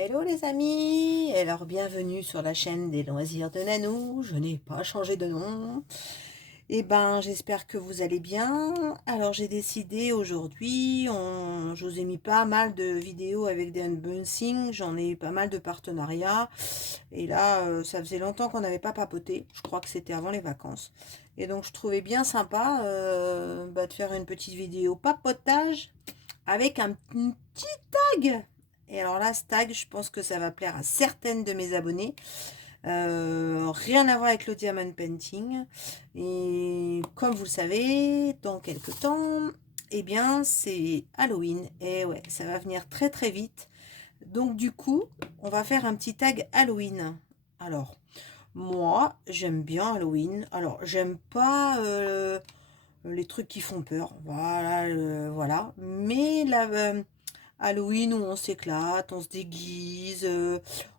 Hello les amis, alors bienvenue sur la chaîne des loisirs de Nanou, je n'ai pas changé de nom. Eh ben j'espère que vous allez bien. Alors j'ai décidé aujourd'hui, je vous ai mis pas mal de vidéos avec des unboxings, j'en ai eu pas mal de partenariats. Et là ça faisait longtemps qu'on n'avait pas papoté, je crois que c'était avant les vacances. Et donc je trouvais bien sympa de faire une petite vidéo papotage avec un petit tag. Et alors là, ce tag, je pense que ça va plaire à certaines de mes abonnés. Rien à voir avec le diamond painting. Et comme vous le savez, dans quelques temps, eh bien, c'est Halloween. Et ouais, ça va venir très très vite. Donc du coup, on va faire un petit tag Halloween. Alors, moi, j'aime bien Halloween. Alors, j'aime pas les trucs qui font peur. Voilà, voilà. Mais Halloween où on s'éclate, on se déguise,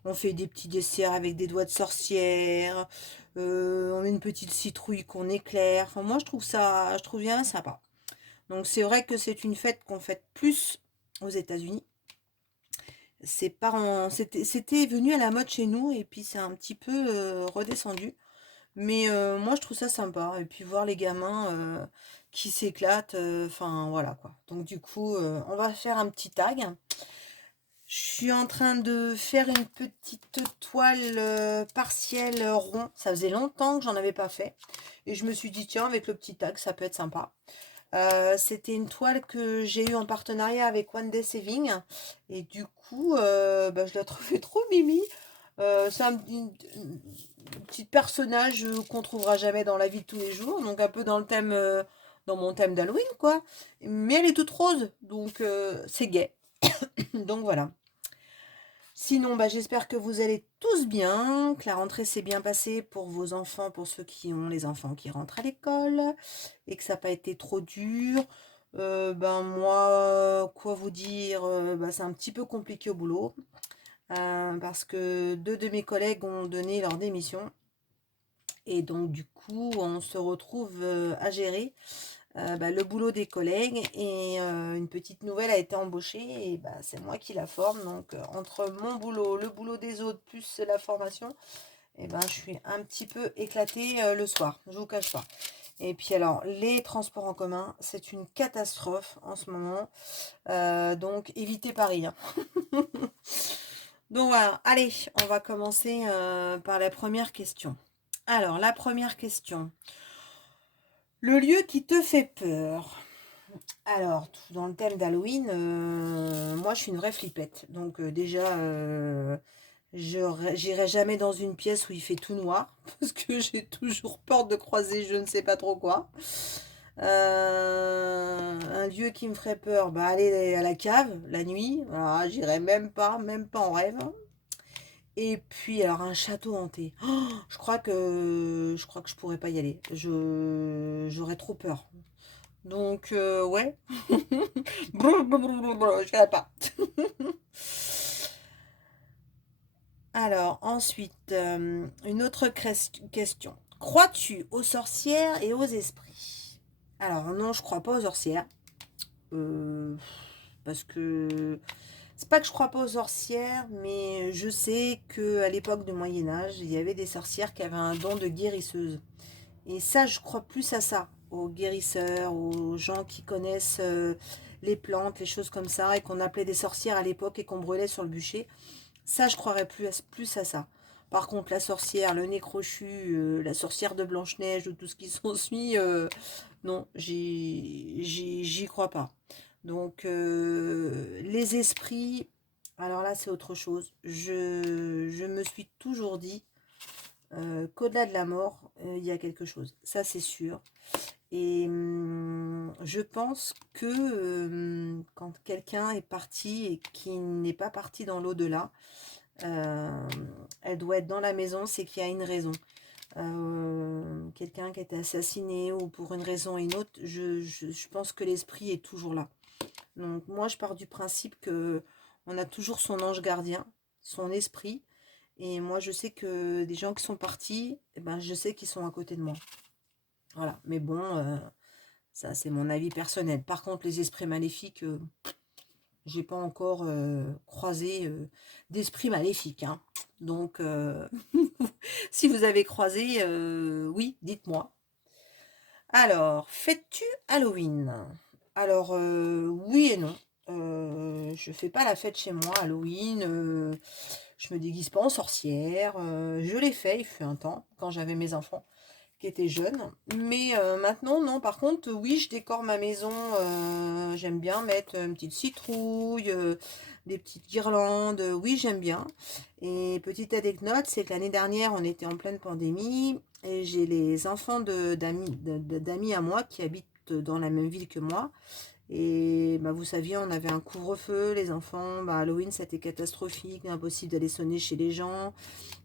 on fait des petits desserts avec des doigts de sorcière, on met une petite citrouille qu'on éclaire. Enfin, moi, je trouve bien sympa. Donc, c'est vrai que c'est une fête qu'on fête plus aux États-Unis. C'était venu à la mode chez nous et puis c'est un petit peu redescendu. Mais moi, je trouve ça sympa. Et puis voir les gamins qui s'éclatent, enfin voilà quoi. Donc du coup, on va faire un petit tag. Je suis en train de faire une petite toile partielle rond. Ça faisait longtemps que j'en avais pas fait. Et je me suis dit, tiens, avec le petit tag, ça peut être sympa. C'était une toile que j'ai eue en partenariat avec One Day Saving. Et du coup, je la trouvais trop mimi. C'est un petit personnage qu'on trouvera jamais dans la vie de tous les jours. Donc un peu dans le thème, dans mon thème d'Halloween, quoi. Mais elle est toute rose. Donc c'est gai. Donc voilà. Sinon, j'espère que vous allez tous bien, que la rentrée s'est bien passée pour vos enfants, pour ceux qui ont les enfants qui rentrent à l'école, et que ça n'a pas été trop dur. Moi, quoi vous dire, c'est un petit peu compliqué au boulot, parce que deux de mes collègues ont donné leur démission, et donc du coup, on se retrouve à gérer le boulot des collègues et une petite nouvelle a été embauchée et c'est moi qui la forme. Donc entre mon boulot, le boulot des autres plus la formation, je suis un petit peu éclatée le soir, je vous cache pas. Et puis alors les transports en commun, c'est une catastrophe en ce moment. Donc évitez Paris, hein. Donc voilà, allez, on va commencer par la première question. Alors la première question. Le lieu qui te fait peur. Alors, dans le thème d'Halloween, moi je suis une vraie flippette. Donc déjà, j'irai jamais dans une pièce où il fait tout noir, parce que j'ai toujours peur de croiser je ne sais pas trop quoi. Un lieu qui me ferait peur, aller à la cave la nuit. Voilà, j'irai même pas en rêve. Et puis alors un château hanté. Oh, je crois que je pourrais pas y aller. J'aurais trop peur. Donc ouais, je dirais pas. Alors, ensuite, une autre question. Crois-tu aux sorcières et aux esprits? Alors, non, je crois pas aux sorcières. Euh, Parce que c'est pas que je crois pas aux sorcières, mais je sais que à l'époque du Moyen Âge, il y avait des sorcières qui avaient un don de guérisseuse. Et ça, je crois plus à ça, aux guérisseurs, aux gens qui connaissent les plantes, les choses comme ça, et qu'on appelait des sorcières à l'époque et qu'on brûlait sur le bûcher. Ça, je croirais plus à ça. Par contre, la sorcière, le nez crochu, la sorcière de Blanche-Neige ou tout ce qui s'ensuit, non, j'y crois pas. Donc, les esprits, alors là, c'est autre chose. Je me suis toujours dit qu'au-delà de la mort, il y a quelque chose. Ça, c'est sûr. Et je pense que quand quelqu'un est parti et qui n'est pas parti dans l'au-delà, euh, elle doit être dans la maison, c'est qu'il y a une raison. Quelqu'un qui a été assassiné ou pour une raison ou une autre, je pense que l'esprit est toujours là. Donc moi, je pars du principe que on a toujours son ange gardien, son esprit. Et moi, je sais que des gens qui sont partis, je sais qu'ils sont à côté de moi. Voilà. Mais bon, ça, c'est mon avis personnel. Par contre, les esprits maléfiques, J'ai pas encore croisé d'esprit maléfique, hein. Donc, si vous avez croisé, oui, dites-moi. Alors, fais-tu Halloween? Alors, oui et non. Je fais pas la fête chez moi, Halloween. Je me déguise pas en sorcière. Je l'ai fait, il fut un temps, quand j'avais mes enfants qui étaient jeunes. Mais maintenant, non. Par contre, oui, je décore ma maison. J'aime bien mettre une petite citrouille, des petites guirlandes. Oui, j'aime bien. Et petite anecdote, c'est que l'année dernière, on était en pleine pandémie. Et j'ai les enfants d'amis à moi qui habitent dans la même ville que moi. Et bah, vous saviez, on avait un couvre-feu, les enfants, bah, Halloween c'était catastrophique, impossible d'aller sonner chez les gens,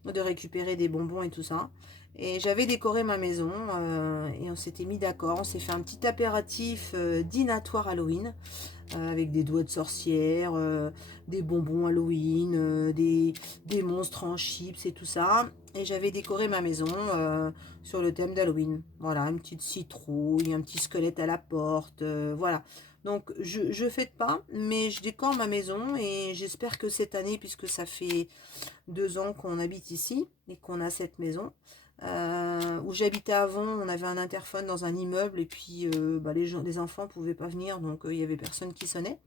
de récupérer des bonbons et tout ça. Et j'avais décoré ma maison et on s'était mis d'accord, on s'est fait un petit apéritif dînatoire Halloween avec des doigts de sorcière, des bonbons Halloween, des monstres en chips et tout ça. Et j'avais décoré ma maison sur le thème d'Halloween. Voilà, une petite citrouille, un petit squelette à la porte, voilà. Donc je fête pas, mais je décore ma maison et j'espère que cette année, puisque ça fait 2 ans qu'on habite ici et qu'on a cette maison, où j'habitais avant, on avait un interphone dans un immeuble et puis bah, les enfants ne pouvaient pas venir, donc il n'y avait personne qui sonnait.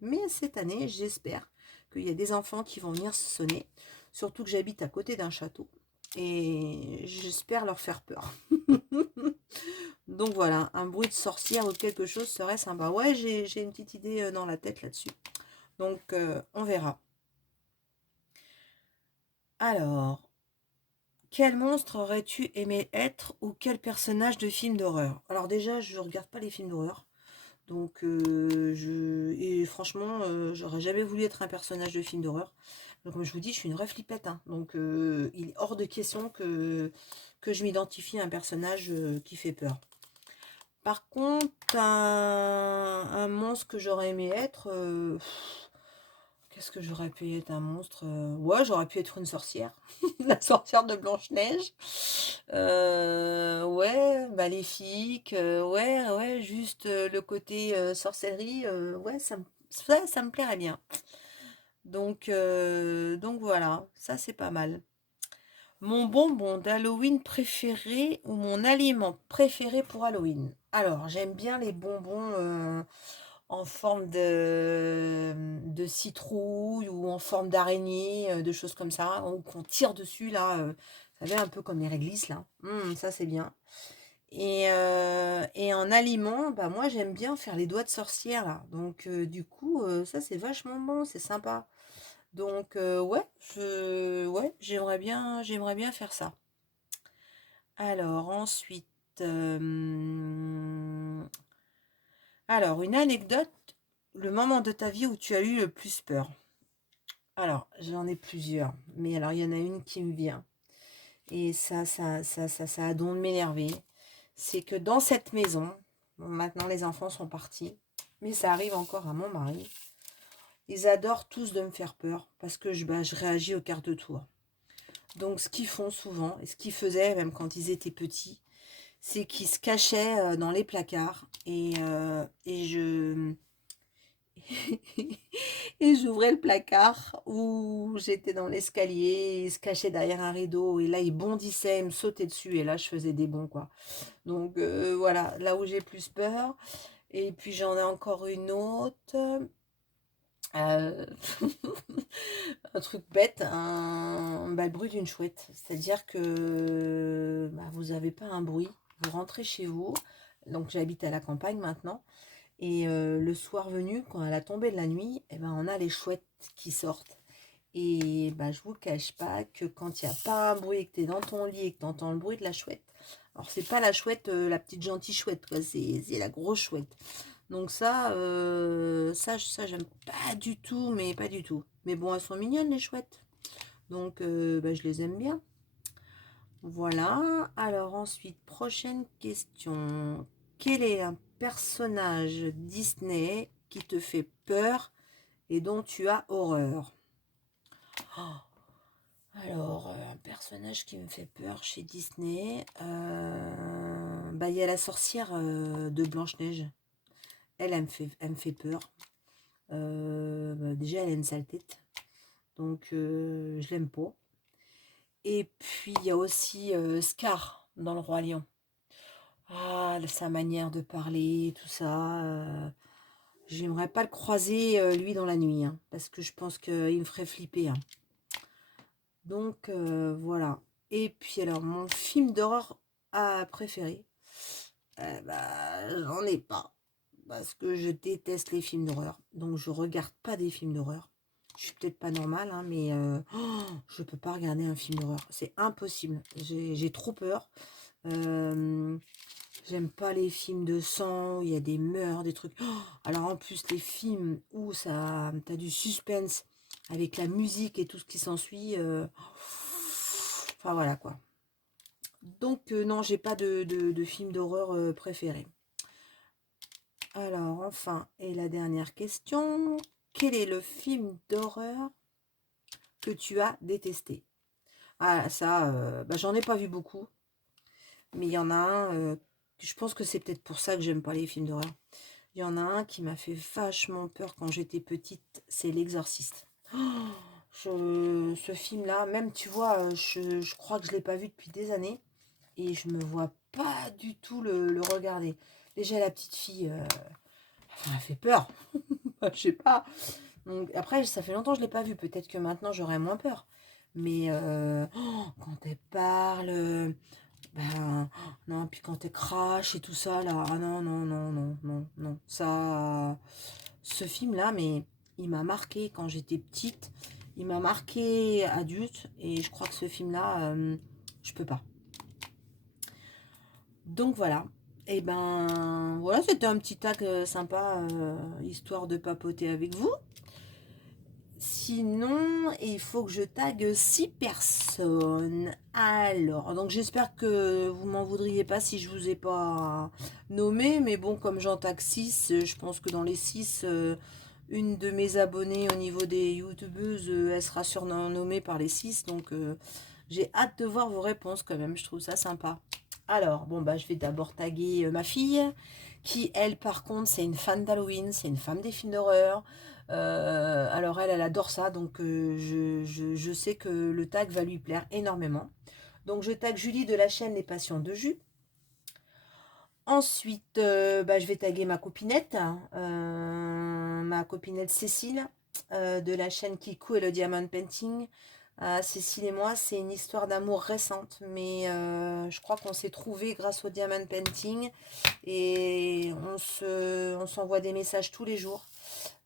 Mais cette année, j'espère qu'il y a des enfants qui vont venir sonner, surtout que j'habite à côté d'un château et j'espère leur faire peur. Donc voilà, un bruit de sorcière ou quelque chose serait sympa. Ouais, j'ai une petite idée dans la tête là-dessus. Donc on verra. Alors, quel monstre aurais-tu aimé être ou quel personnage de film d'horreur? Alors déjà, je regarde pas les films d'horreur. Donc, et franchement, j'aurais jamais voulu être un personnage de film d'horreur. Donc, comme je vous dis, je suis une vraie flippette, hein. Donc, il est hors de question que je m'identifie à un personnage qui fait peur. Par contre, un monstre que j'aurais aimé être, qu'est-ce que j'aurais pu être un monstre? Ouais, j'aurais pu être une sorcière. La sorcière de Blanche-Neige. Ouais, maléfique. Ouais, ouais, juste le côté sorcellerie. Ouais, ça me plairait bien. Donc voilà, ça c'est pas mal. Mon bonbon d'Halloween préféré ou mon aliment préféré pour Halloween. Alors, j'aime bien les bonbons en forme de citrouille ou en forme d'araignée, de choses comme ça, ou qu'on tire dessus là. Vous savez, un peu comme les réglisses là. Ça c'est bien. Et en aliment, bah moi j'aime bien faire les doigts de sorcière là. Donc du coup, ça c'est vachement bon, c'est sympa. Donc ouais, ouais, j'aimerais bien faire ça. Alors ensuite, alors une anecdote, le moment de ta vie où tu as eu le plus peur. Alors j'en ai plusieurs, mais alors il y en a une qui me vient. Et ça a don de m'énerver. C'est que dans cette maison, bon, maintenant les enfants sont partis, mais ça arrive encore à mon mari. Ils adorent tous de me faire peur parce que je réagis au quart de tour. Donc ce qu'ils font souvent, et ce qu'ils faisaient même quand ils étaient petits, c'est qu'ils se cachaient dans les placards et je et j'ouvrais le placard où j'étais dans l'escalier, ils se cachaient derrière un rideau et là ils bondissaient, ils me sautaient dessus et là je faisais des bonds quoi. Donc voilà, là où j'ai plus peur. Et puis j'en ai encore une autre. euh, un truc bête, bah, le bruit d'une chouette. C'est-à-dire que bah, vous n'avez pas un bruit, vous rentrez chez vous. Donc j'habite à la campagne maintenant. Et le soir venu, quand à la tombée de la nuit, eh ben, on a les chouettes qui sortent. Et bah, je vous cache pas que quand il n'y a pas un bruit et que tu es dans ton lit et que tu entends le bruit de la chouette, alors c'est pas la chouette, la petite gentille chouette, quoi, c'est la grosse chouette. Donc ça j'aime pas du tout, mais pas du tout. Mais bon, elles sont mignonnes les chouettes. Donc bah, je les aime bien. Voilà. Alors ensuite, prochaine question. Quel est un personnage Disney qui te fait peur et dont tu as horreur? Alors, un personnage qui me fait peur chez Disney, bah, il y a la sorcière de Blanche-Neige. Elle me fait peur. déjà, elle a une sale tête. Donc, je l'aime pas. Et puis, il y a aussi Scar dans Le Roi Lion. Ah, sa manière de parler, tout ça. J'aimerais pas le croiser, lui, dans la nuit, hein, parce que je pense qu'il me ferait flipper, hein. Donc, voilà. Et puis, alors, mon film d'horreur préféré, j'en ai pas. Parce que je déteste les films d'horreur. Donc, je regarde pas des films d'horreur. Je suis peut-être pas normale, hein, mais je peux pas regarder un film d'horreur. C'est impossible. J'ai trop peur. Euh, J'aime pas les films de sang, où il y a des meurtres, des trucs. Alors en plus, les films où t'as du suspense avec la musique et tout ce qui s'ensuit. Enfin voilà quoi. Donc non, j'ai pas de film d'horreur préféré. Alors enfin, et la dernière question. Quel est le film d'horreur que tu as détesté? Ah ça, j'en ai pas vu beaucoup. Mais il y en a un, je pense que c'est peut-être pour ça que j'aime pas les films d'horreur. Il y en a un qui m'a fait vachement peur quand j'étais petite, c'est L'Exorciste. Ce film-là, même tu vois, je crois que je ne l'ai pas vu depuis des années et je me vois pas du tout le regarder. Déjà la petite fille, enfin, elle fait peur. Je sais pas. Donc, après, ça fait longtemps que je l'ai pas vu. Peut-être que maintenant j'aurais moins peur. Mais quand elle parle, ben non, puis quand elle crache et tout ça là, ah non, non, non, non, non, non. Ça, ce film-là, mais il m'a marqué quand j'étais petite. Il m'a marqué adulte. Et je crois que ce film-là, je peux pas. Donc voilà. Et ben voilà, c'était un petit tag sympa, histoire de papoter avec vous. Sinon, il faut que je tague 6 personnes. Alors, donc j'espère que vous m'en voudriez pas si je vous ai pas nommé. Mais bon, comme j'en tag 6, je pense que dans les 6, une de mes abonnées au niveau des youtubeuses, elle sera surnommée par les 6. Donc, j'ai hâte de voir vos réponses quand même. Je trouve ça sympa. Alors, bon, je vais d'abord taguer ma fille, qui, elle, par contre, c'est une fan d'Halloween, c'est une femme des films d'horreur. Alors, elle adore ça, donc je sais que le tag va lui plaire énormément. Donc, je tag Julie de la chaîne Les Passions de Jus. Ensuite, je vais taguer ma copinette, hein, ma copinette Cécile, de la chaîne Kikou et le Diamond Painting. Cécile et moi, c'est une histoire d'amour récente, mais je crois qu'on s'est trouvés grâce au Diamond Painting et on s'envoie des messages tous les jours,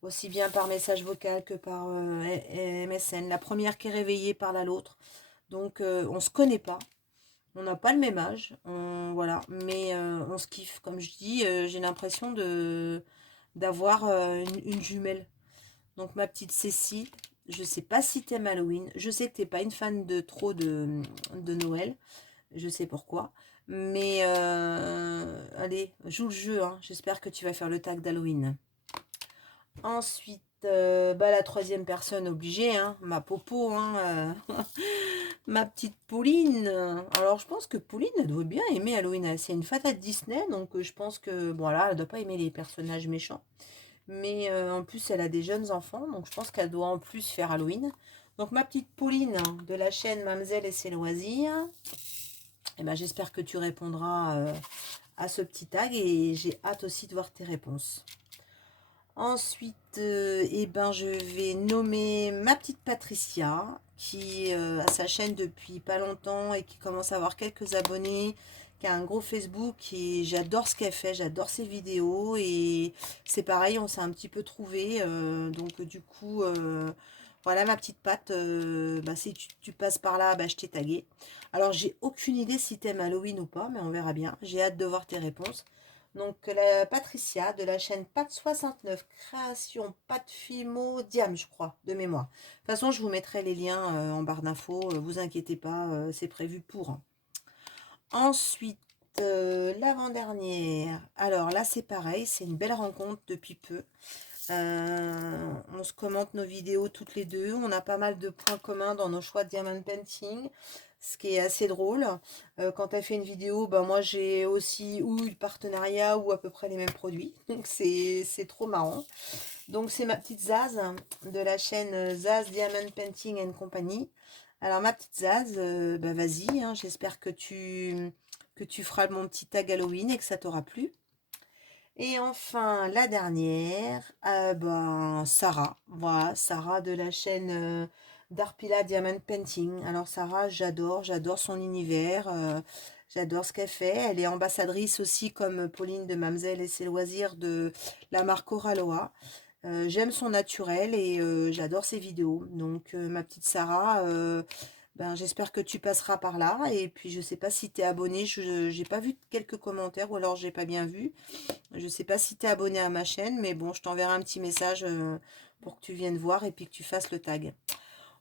aussi bien par message vocal que par MSN. La première qui est réveillée parle à l'autre, donc on se connaît pas. On n'a pas le même âge, voilà, mais on se kiffe. Comme je dis, j'ai l'impression d'avoir une jumelle. Donc ma petite Cécile, je sais pas si t'aimes Halloween. Je sais que t'es pas une fan de trop de Noël. Je sais pourquoi. Mais allez, joue le jeu, hein. J'espère que tu vas faire le tag d'Halloween. Ensuite, la troisième personne obligée, hein, ma Popo, hein, ma petite Pauline. Alors, je pense que Pauline, elle doit bien aimer Halloween. C'est une fatate Disney, donc je pense que, voilà, elle doit pas aimer les personnages méchants. Mais en plus, elle a des jeunes enfants, donc je pense qu'elle doit en plus faire Halloween. Donc, ma petite Pauline, hein, de la chaîne Mamzelle et ses loisirs, j'espère que tu répondras à ce petit tag et j'ai hâte aussi de voir tes réponses. Ensuite, je vais nommer ma petite Patricia, qui a sa chaîne depuis pas longtemps et qui commence à avoir quelques abonnés, qui a un gros Facebook et j'adore ce qu'elle fait, j'adore ses vidéos et c'est pareil, on s'est un petit peu trouvé donc du coup, voilà ma petite Pat, si tu passes par là, je t'ai tagué. Alors j'ai aucune idée si t'aimes Halloween ou pas, mais on verra bien, j'ai hâte de voir tes réponses. Donc, la Patricia de la chaîne Pat69, création Pat Filmo Diam, je crois, de mémoire. De toute façon, je vous mettrai les liens en barre d'infos, vous inquiétez pas, c'est prévu pour. Ensuite, l'avant-dernière. Alors là, c'est pareil, c'est une belle rencontre depuis peu. On se commente nos vidéos toutes les deux. On a pas mal de points communs dans nos choix de diamond painting, ce qui est assez drôle. Quand elle fait une vidéo, bah moi j'ai aussi ou le partenariat ou à peu près les mêmes produits. Donc c'est trop marrant. Donc c'est ma petite Zaz de la chaîne Zaz Diamond Painting and Company. Alors ma petite Zaz, bah vas-y, hein, j'espère que tu feras mon petit tag Halloween et que ça t'aura plu. Et enfin, la dernière, ben, Sarah. Voilà, Sarah de la chaîne d'Arpila Diamond Painting. Alors Sarah, j'adore son univers, j'adore ce qu'elle fait. Elle est ambassadrice aussi comme Pauline de Mamzelle et ses loisirs de la marque Oraloa. J'aime son naturel et j'adore ses vidéos. Donc ma petite Sarah, ben, j'espère que tu passeras par là. Et puis je sais pas si tu es abonné, je j'ai pas vu quelques commentaires ou alors j'ai pas bien vu. Je sais pas si tu es abonné à ma chaîne, mais bon, je t'enverrai un petit message pour que tu viennes voir et puis que tu fasses le tag.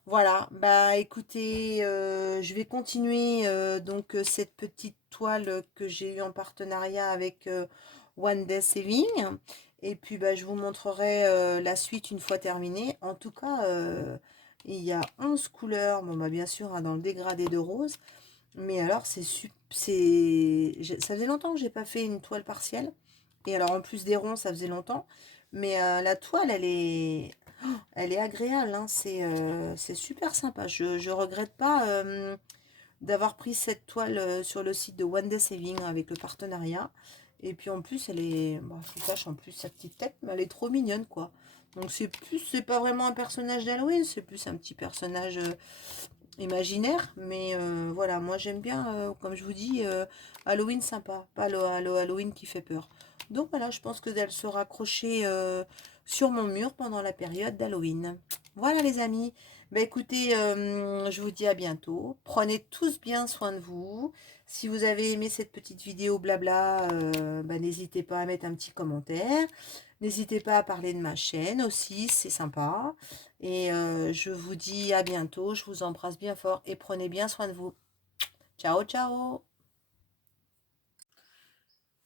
Voilà, bah écoutez, je vais continuer donc cette petite toile que j'ai eue en partenariat avec One Day Saving. Et puis bah, je vous montrerai la suite une fois terminée. En tout cas, il y a 11 couleurs. Bon bah bien sûr, hein, dans le dégradé de rose. Mais alors ça faisait longtemps que j'ai pas fait une toile partielle. Et alors en plus des ronds, ça faisait longtemps. Mais la toile, elle est agréable, hein, c'est super sympa. Je regrette pas d'avoir pris cette toile sur le site de One Day Saving avec le partenariat. Et puis en plus, elle est, bah, je vous cache en plus sa petite tête, mais elle est trop mignonne, quoi. Donc c'est pas vraiment un personnage d'Halloween, c'est plus un petit personnage imaginaire. Mais voilà, moi j'aime bien, comme je vous dis, Halloween sympa, pas le Halloween qui fait peur. Donc voilà, je pense que d'elle se raccrocher sur mon mur pendant la période d'Halloween. Voilà les amis. Bah écoutez, je vous dis à bientôt. Prenez tous bien soin de vous. Si vous avez aimé cette petite vidéo blabla, bah, n'hésitez pas à mettre un petit commentaire. N'hésitez pas à parler de ma chaîne aussi, c'est sympa. Et je vous dis à bientôt. Je vous embrasse bien fort et prenez bien soin de vous. Ciao, ciao.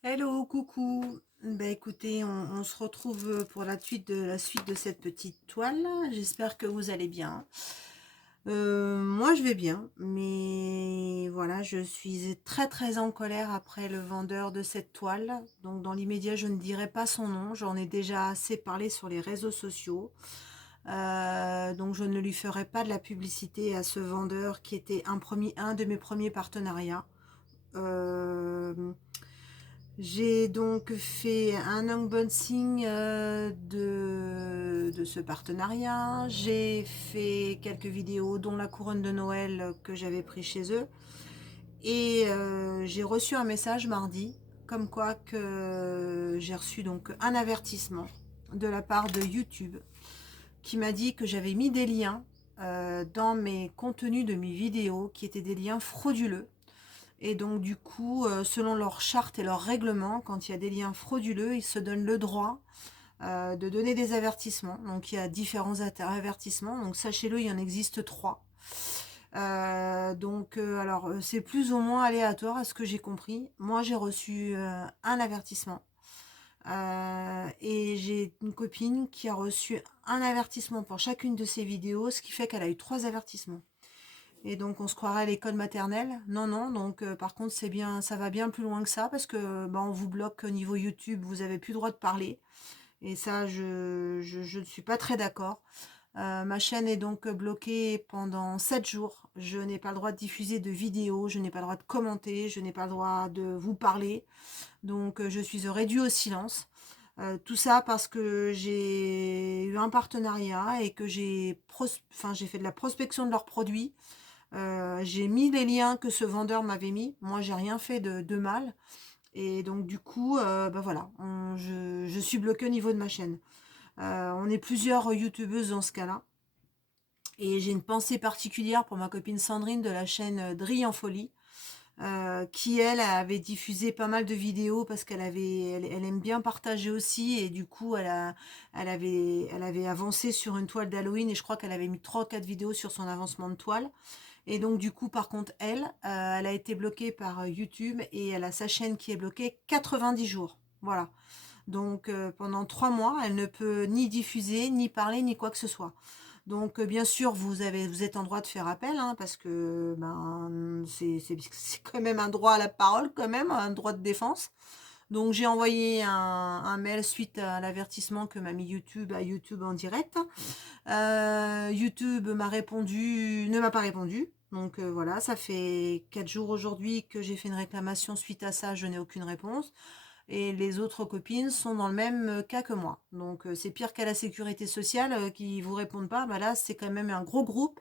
Hello, coucou. Ben écoutez, on se retrouve pour la suite de cette petite toile. J'espère que vous allez bien. Moi, je vais bien, mais voilà, je suis très très en colère après le vendeur de cette toile. Donc, dans l'immédiat, je ne dirai pas son nom. J'en ai déjà assez parlé sur les réseaux sociaux. Donc, je ne lui ferai pas de la publicité à ce vendeur qui était un de mes premiers partenariats. Euh, j'ai donc fait un unboxing de ce partenariat. J'ai fait quelques vidéos, dont la couronne de Noël que j'avais pris chez eux. Et j'ai reçu un message mardi, comme quoi que j'ai reçu donc un avertissement de la part de YouTube qui m'a dit que j'avais mis des liens dans mes contenus de mes vidéos qui étaient des liens frauduleux. Et donc du coup, selon leurs chartes et leurs règlements, quand il y a des liens frauduleux, ils se donnent le droit de donner des avertissements. Donc il y a différents avertissements. Donc sachez-le, il y en existe 3. Alors c'est plus ou moins aléatoire à ce que j'ai compris. Moi j'ai reçu un avertissement. Et j'ai une copine qui a reçu un avertissement pour chacune de ses vidéos, ce qui fait qu'elle a eu 3 avertissements. Et donc on se croirait à l'école maternelle. Non, non, donc par contre c'est bien, ça va bien plus loin que ça parce que bah, on vous bloque au niveau YouTube, vous avez plus le droit de parler. Et ça, je ne suis pas très d'accord. Ma chaîne est donc bloquée pendant 7 jours. Je n'ai pas le droit de diffuser de vidéos, je n'ai pas le droit de commenter, je n'ai pas le droit de vous parler. Donc je suis réduite au silence. Tout ça parce que j'ai eu un partenariat et que j'ai fait de la prospection de leurs produits. J'ai mis les liens que ce vendeur m'avait mis. Moi, j'ai rien fait de mal. Et donc, du coup, bah voilà, je suis bloquée au niveau de ma chaîne. On est plusieurs youtubeuses dans ce cas-là. Et j'ai une pensée particulière pour ma copine Sandrine de la chaîne Drille en Folie, qui elle avait diffusé pas mal de vidéos parce elle aime bien partager aussi et du coup elle avait avancé sur une toile d'Halloween et je crois qu'elle avait mis 3 ou 4 vidéos sur son avancement de toile. Et donc du coup par contre elle a été bloquée par YouTube et elle a sa chaîne qui est bloquée 90 jours. Voilà. Donc pendant 3 mois, elle ne peut ni diffuser, ni parler, ni quoi que ce soit. Donc bien sûr, vous êtes en droit de faire appel, hein, parce que ben, c'est quand même un droit à la parole, quand même, un droit de défense. Donc j'ai envoyé un mail suite à l'avertissement que m'a mis YouTube à YouTube en direct. YouTube ne m'a pas répondu. Donc voilà, ça fait 4 jours aujourd'hui que j'ai fait une réclamation suite à ça, je n'ai aucune réponse. Et les autres copines sont dans le même cas que moi. Donc c'est pire qu'à la sécurité sociale qui vous répondent pas. Bah là, c'est quand même un gros groupe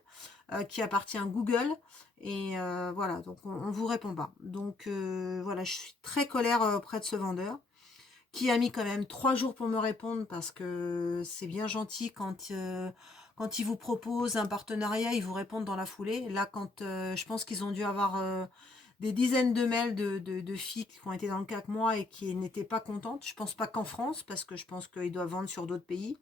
qui appartient à Google. Et voilà, donc on vous répond pas. Donc voilà, je suis très colère auprès de ce vendeur qui a mis quand même 3 jours pour me répondre parce que c'est bien gentil quand ils vous proposent un partenariat, ils vous répondent dans la foulée. Là, quand je pense qu'ils ont dû avoir des dizaines de mails de filles qui ont été dans le cas que moi et qui n'étaient pas contentes. Je pense pas qu'en France, parce que je pense qu'ils doivent vendre sur d'autres pays.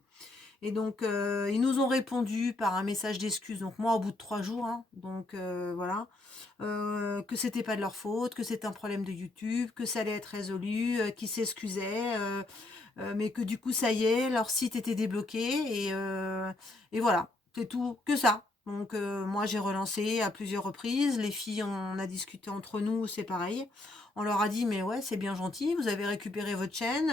Et donc, ils nous ont répondu par un message d'excuse. Donc moi, au bout de 3 jours, hein, donc voilà, que c'était pas de leur faute, que c'était un problème de YouTube, que ça allait être résolu, qu'ils s'excusaient, mais que du coup, ça y est, leur site était débloqué et voilà, c'est tout, que ça. Donc moi, j'ai relancé à plusieurs reprises. Les filles, on a discuté entre nous, c'est pareil. On leur a dit, mais ouais, c'est bien gentil, vous avez récupéré votre chaîne,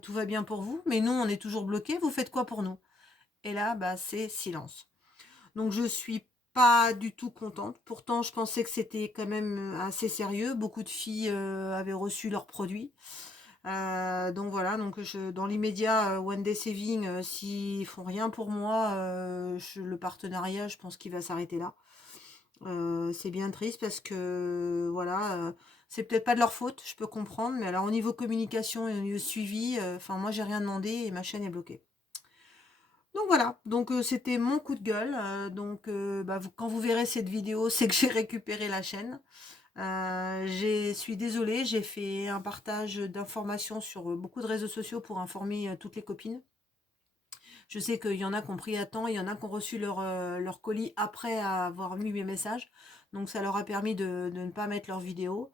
tout va bien pour vous, mais nous, on est toujours bloqués, vous faites quoi pour nous? Et là, bah, c'est silence. Donc je suis pas du tout contente. Pourtant, je pensais que c'était quand même assez sérieux. Beaucoup de filles avaient reçu leurs produits. Donc voilà, donc dans l'immédiat, One Day Saving, s'ils font rien pour moi, le partenariat, je pense qu'il va s'arrêter là. C'est bien triste parce que voilà, c'est peut-être pas de leur faute, je peux comprendre, mais alors au niveau communication et au niveau suivi, enfin moi j'ai rien demandé et ma chaîne est bloquée. Donc voilà, donc c'était mon coup de gueule. Donc bah, quand vous verrez cette vidéo, c'est que j'ai récupéré la chaîne. Suis désolée, j'ai fait un partage d'informations sur beaucoup de réseaux sociaux pour informer toutes les copines. Je sais qu'il y en a qui ont pris à temps, il y en a qui ont reçu leur colis après avoir mis mes messages. Donc ça leur a permis de ne pas mettre leur vidéo.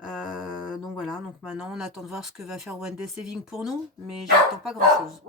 Donc voilà, donc maintenant on attend de voir ce que va faire One Day Saving pour nous, mais j'attends pas grand chose.